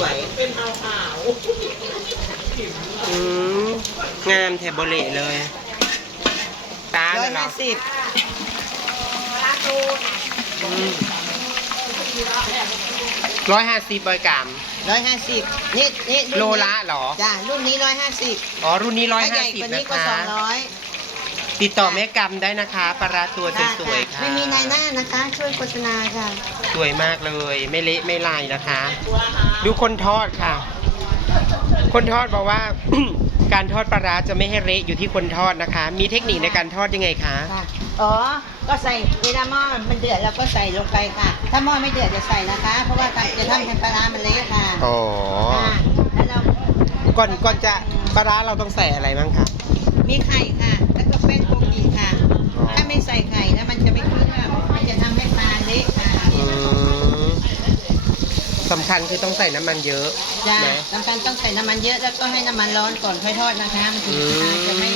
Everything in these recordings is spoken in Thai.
วย เป็นขาวๆอืมงามแทบโบเละเลย ตาร้อยเหรห้าอสิบร้อยห้าสิบบอยกรัมร้อยห้าสิบนี่นี่รุ่นนี้โลละเหรอ จ้ารุ่นนี้ร้อยห้าสิบอ๋อ รุ่นนี้ร้อยถ้าห้าใหญ่สิบกว่านะนี้ก็คะสองร้อย ติดต่อแม่กำได้นะคะปลาร้าตัวสวยๆค่ะไม่มีนายหน้านะคะ ช่วยโฆษณาค่ะ สวยมากเลย ไม่เละไม่ลายนะคะๆตัวหาดูคนทอดค่ะ คนทอดบอกว่า การทอดปลาร้าจะไม่ให้เละอยู่ที่คนทอดนะคะ มีเทคนิคในการทอดยังไงคะค่ะอ๋อ ก็ใส่เวลาหม้อมันเดือดเราก็ใส่ลงไปค่ะ ถ้าหม้อไม่เดือดจะใส่นะคะ เพราะว่าจะทำให้ปลาร้ามันเละค่ะอ๋อค่ะแล้วเราก่อนก่อนจะปลาร้าเราต้องใส่อะไรบ้างคะมีไข่ค่ะ แล้วก็แป้งโกกิค่ะ ถ้าไม่ใส่ไข่แล้วมันจะไม่เคลือบมันจะทำให้ปลาเละค่ะ อืม สำคัญคือต้องใส่น้ำมันเยอะจ้านะ สำคัญต้องใส่น้ำมันเยอะแล้วก็ให้น้ำมันร้อนก่อนค่อยทอดนะคะมันถึงอืม จะไม่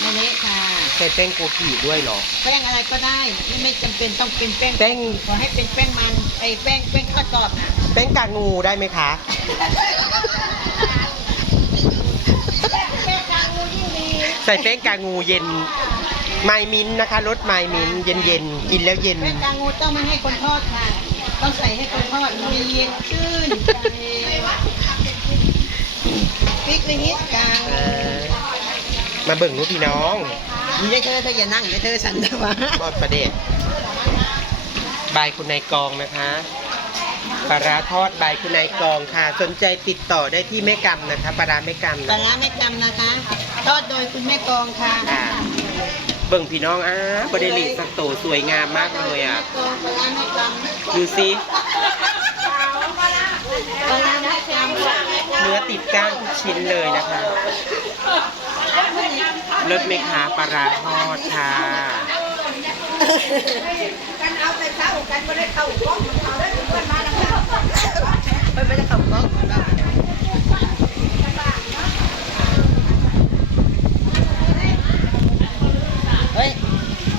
ไม่เละค่ะใส่แป้งโกกีด้วยเหรอ แป้งอะไรก็ได้ไม่ไม่จำเป็นต้องเป็นแป้งแป้ง ขอให้เป็นแป้งมันไอ้แป้งแป้งทอดกรอบน่ะแป้งกางูได้ไหมคะ แป้งทางงูยิ่งดีใส่แป้งกางูเย็นไมมินท์นะคะรสไมมินท์เย็นเย็นๆกินแล้วเย็น แป้งทางงูต้องไม่ให้คนทอดค่ะ ต้องใส่ให้คนทอดมันเย็นชื่นใจพริกเลยนิดกลางเออมาเบิ่งรูปพี่น้องไม่ได้เธอเธออย่านั่งเดี๋ยวเธอสั่นนะวะทอดประเดชบายคุณนายกองนะคะปลาร้าทอดบายคุณนายกองค่ะ สนใจติดต่อได้ที่แม่กำนะคะปลาร้าแม่กำปลานะร้าแม่กำนะคะ ทอดโดยคุณแม่กองค่ะค่ะ เบิ่งพี่น้องอะบริลิสักโตสวยงามมากเลยอะ ดูสิเนื้อติดก้างทุกชิ้นเลยนะคะเลิศไหมคะปลาร้าทอดค่ะกันเอาไปเข้ากันไม่ได้เข้ากล้องเขาได้เพื่อนมาแล้วไม่ได้เข้ากล้องเฮ้ย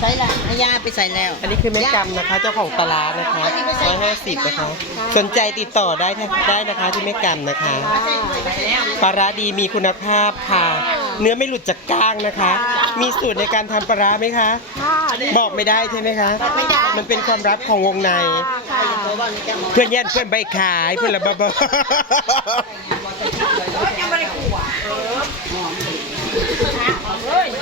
ใส่ละอายาไปใส่แล้ว อันนี้คือแม่กำนะคะ เจ้าของปลาร้านะคะร้อยห้าสิบนะคะ สนใจติดต่อได้ได้นะคะที่แม่กำนะคะ ปลาร้าดีมีคุณภาพค่ะ เนื้อไม่หลุดจากก้างนะคะ มีสูตรในการทำปลาร้าไหมคะ บอกไม่ได้ใช่ไหมคะ มันเป็นความลับของวงใน เพื่อนแย่นเพื่อนใบขายเพื่อนละบ้ายังไม่ได้ขู่